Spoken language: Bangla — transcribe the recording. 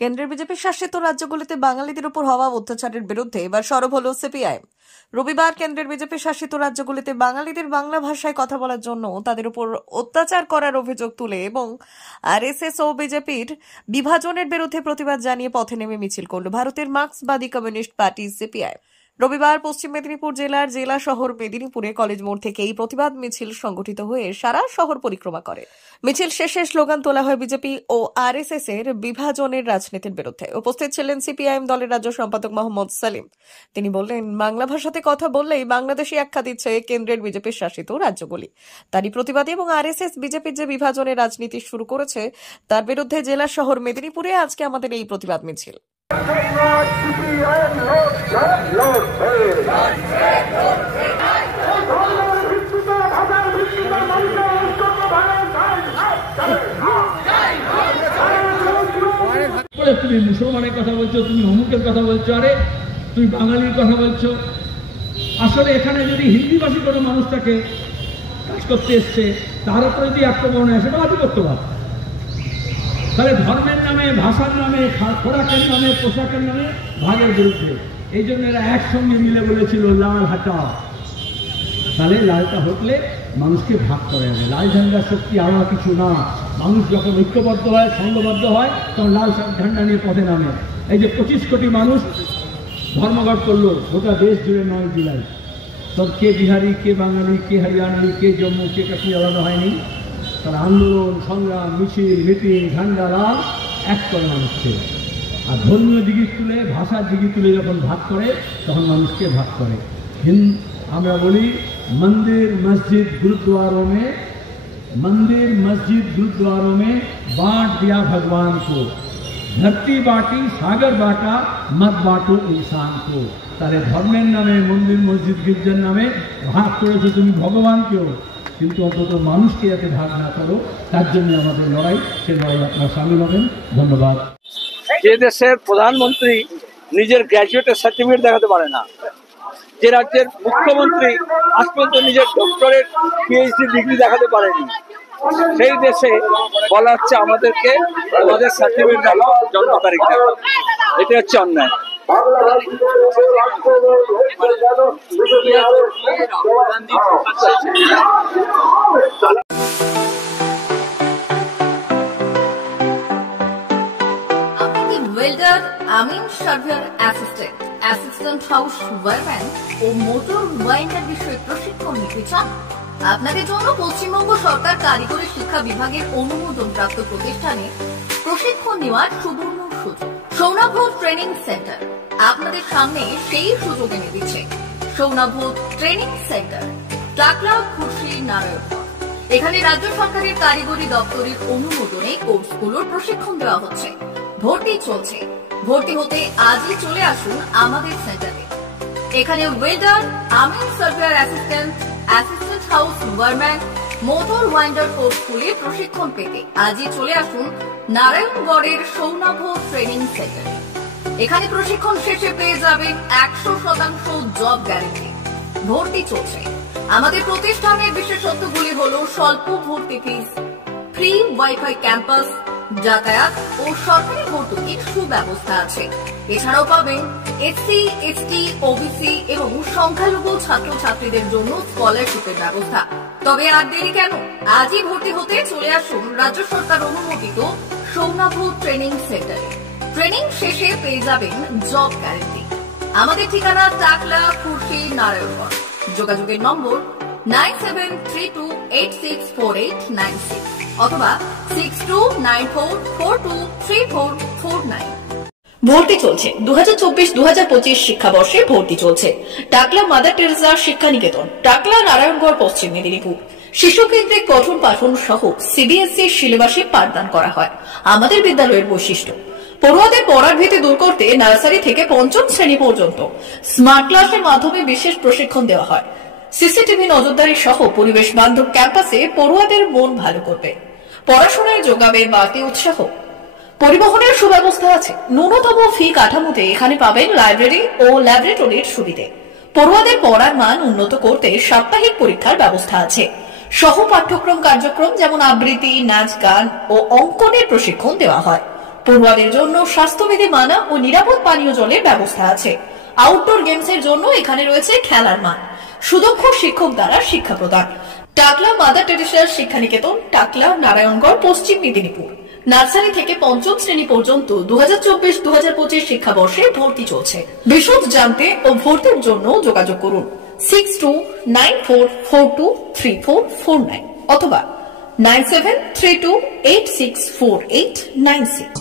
কেন্দ্রের বিজেপি শাসিত রাজ্যগুলিতে বাঙালিদের উপর হওয়া অত্যাচারের বিরুদ্ধে এবার সরব হল সিপিআইএম। রবিবার কেন্দ্রের বিজেপি শাসিত রাজ্যগুলিতে বাঙালিদের বাংলা ভাষায় কথা বলার জন্য তাদের উপর অত্যাচার করার অভিযোগ তুলে এবং আরএসএস ও বিজেপির বিভাজনের বিরুদ্ধে প্রতিবাদ জানিয়ে পথে নেমে মিছিল করল ভারতের মার্ক্সবাদী কমিউনিস্ট পার্টি সিপিআইএম। রবিবার পশ্চিম মেদিনীপুর জেলার জেলা শহর মেদিনীপুরে কলেজ মোড় থেকে এই প্রতিবাদ মিছিল সংগঠিত হয়ে সারা শহর পরিক্রমা করে। মিছিল শেষে স্লোগান তোলা হয় বিজেপি ও আরএসএস এর বিভাজনের রাজনীতির বিরুদ্ধে। উপস্থিত ছিলেন সিপিআইএম দলের রাজ্য সম্পাদক মোহাম্মদ সালিম। তিনি বললেন, বাংলা ভাষাতে কথা বললেই বাংলাদেশি আখ্যা দিচ্ছে কেন্দ্রের বিজেপির শাসিত রাজ্যগুলি। তারই প্রতিবাদে এবং আরএসএস বিজেপির যে বিভাজনের রাজনীতি শুরু করেছে তার বিরুদ্ধে জেলা শহর মেদিনীপুরে আজকে আমাদের এই প্রতিবাদ মিছিল। তুমি মুসলমানের কথা বলছো, তুমি অমুকের কথা বলছো, আরে তুমি বাঙালির কথা বলছো। আসলে এখানে যদি হিন্দিভাষী কোনো মানুষটাকে কাজ করতে এসছে তার উপরে যদি আক্রমণ হয় সেটা আধিপত্যবাদ। তাহলে ধর্মের নামে, ভাষার নামে, খোরাকের নামে, পোশাকের নামে ভাগের বিরুদ্ধে। এই জন্য এরা একসঙ্গে মিলে বলেছিল লাল হাটা। তাহলে লালটা হটলে মানুষকে ভাগ করে যাবে। লাল ঝান্ডার শক্তি আলাদা কিছু না। মানুষ যখন ঐক্যবদ্ধ হয়, সংঘবদ্ধ হয়, তখন লাল ঝান্ডা নিয়ে পথে নামে। এই যে 25 কোটি মানুষ ধর্মঘট করলো গোটা দেশ জুড়ে 9 জুলাই, তখন কে বিহারি, কে বাঙালি, কে হরিয়ানালি, কে জম্মু, কে কাশ্মীর আলাদা হয়নি। তারা আন্দোলন, সংগ্রাম, মিছিল, মিটিং, ঝান্ডা লাল এক করে মানুষকে। আর ধর্মীয় দিকে তুলে, ভাষার দিকে তুলে যখন ভাগ করে তখন মানুষকে ভাগ করে। আমরা বলি मंदिर मस्जिद गुरुद्वारों में बांट दिया भगवान को, धरती बांटी सागर बांटा, मत बांटो इंसान को। तारे धर्मेर नामे मंदिर मस्जिद गिरजार नामे भाग करेছো তুমি ভগবানকেও, কিন্তু অন্তত মানুষকে যাতে ভাগ না করো তার জন্য আমাদের লড়াই। সে লড়াই আপনারা সামিল হবেন। ধন্যবাদ। যে দেশের প্রধানমন্ত্রী নিজের গ্র্যাজুয়েটের সার্টিফিকেট দেখাতে পারে না, যে রাজ্যের মুখ্যমন্ত্রী আজ পর্যন্ত নিজের ডক্টরেট পিএইচডি ডিগ্রি দেখাতে পারেনি, সেই দেশে বলা হচ্ছে আমাদেরকে আমাদের সার্টিফিকেট দেখাও, জন্ম তারিখ দেখাও। এটা হচ্ছে অন্যায়। Welder amin surveyor assistant house ওয়ারম্যান ও মোটর ওয়াইন্ডার বিষয়ে প্রশিক্ষণ নিতে চান? আপনাদের জন্য পশ্চিমবঙ্গ সরকার কারিগরি শিক্ষা বিভাগের অনুমোদন প্রাপ্ত প্রতিষ্ঠানে প্রশিক্ষণ নেওয়ার সুবর্ণ সুযোগ। সৌনাভূত ট্রেনিং সেন্টার আপনাদের সামনে সেই সুযোগ এনে দিচ্ছে। সৌনাভূত ট্রেনিং সেন্টার, টাকলা, খুশি, নারায়ণগঞ্জ। এখানে রাজ্য সরকারের কারিগরি দপ্তরের অনুমোদনে কোর্সগুলোর প্রশিক্ষণ দেওয়া হচ্ছে। ভর্তি চলছে। ভর্তি হতে আজই চলে আসুন আমাদের সেন্টারে। এখানে welder, amin surveyor assistant house wireman, motor winder কোর্সগুলির প্রশিক্ষণ পেতে আজই চলে আসুন নারায়ণগড়ের সৌনাভূত ট্রেনিং সেন্টারে। এখানে প্রশিক্ষণ শেষে পেয়ে যাবেন 100% জব গ্যারেন্টি। ভর্তি চলছে। আমাদের প্রতিষ্ঠানের বিশেষত্বগুলি হলো স্বল্প ভর্তি ফিস, ফ্রি ওয়াইফাই ক্যাম্পাস, যাতায়াত ও সরকারি ভর্তুকির সুব্যবস্থা আছে। এছাড়াও পাবেন এসসি, এসটি, ওবিসি এবং সংখ্যালঘু ছাত্রছাত্রীদের জন্য স্কলারশিপের ব্যবস্থা। তবে আর দেরি কেন? আজই ভর্তি হতে চলে আসুন রাজ্য সরকার অনুমোদিত সৌনাভূত ট্রেনিং সেন্টারে। ট্রেনিং শেষে পেয়ে যাবেন জব গ্যারেন্টি। আমাদের ঠিকানা টাকলা, খুশি, নারায়ণগঞ্জ। যোগাযোগের নম্বর 9732864896 অথবা 6294423449। ভর্তি চলছে। 2024-2025 শিক্ষাবর্ষে ভর্তি চলছে। টাকলা মাদার টেরেসা শিক্ষা নিকেতন, টাকলা, নারায়ণগড়, পশ্চিম মেদিনীপুর। শিশু কেন্দ্রিক পঠন পাঠন সহ সিবিএসই সিলেবাসে পাঠদান করা হয়। আমাদের বিদ্যালয়ের বৈশিষ্ট্য, পড়ুয়াদের পড়ার ভীতি দূর করতে নার্সারি থেকে 5ম শ্রেণী পর্যন্ত স্মার্ট ক্লাসের মাধ্যমে বিশেষ প্রশিক্ষণ দেওয়া হয়। সিসিটিভি নজরদারি সহ পরিবেশ বান্ধব ক্যাম্পাসে পড়ুয়াদের মন ভালো করবে। পড়াশোনায় যোগাবে বাড়তি উৎসাহ। পরিবহনের সুব্যবস্থা আছে। ন্যূনতম ফি কাঠামোতে এখানে পাবেন লাইব্রেরি ও ল্যাবরেটরির সুবিধে। পড়ুয়াদের পড়ার মান উন্নত করতে সাপ্তাহিক পরীক্ষার ব্যবস্থা আছে। সহ পাঠ্যক্রম কার্যক্রম যেমন আবৃত্তি, নাচ, গান ও অঙ্কনের প্রশিক্ষণ দেওয়া হয়। পড়ুয়াদের জন্য স্বাস্থ্যবিধি মানা ও নিরাপদ পানীয় জলের ব্যবস্থা আছে। আউটডোর গেমসের জন্য এখানে রয়েছে খেলার মাঠ, সুদক্ষ শিক্ষক দ্বারা শিক্ষা প্রদান। টাকলা মাদার টেরেসার শিক্ষানিকেতন, টাকলা, নারায়ণগড়, পশ্চিম মেদিনীপুর। নার্সারি থেকে পঞ্চম শ্রেণী পর্যন্ত 2024-2025 শিক্ষাবর্ষে ভর্তি চলছে। বিশদ জানতে ও ভর্তির জন্য যোগাযোগ করুন 6294423449 অথবা 9732864896।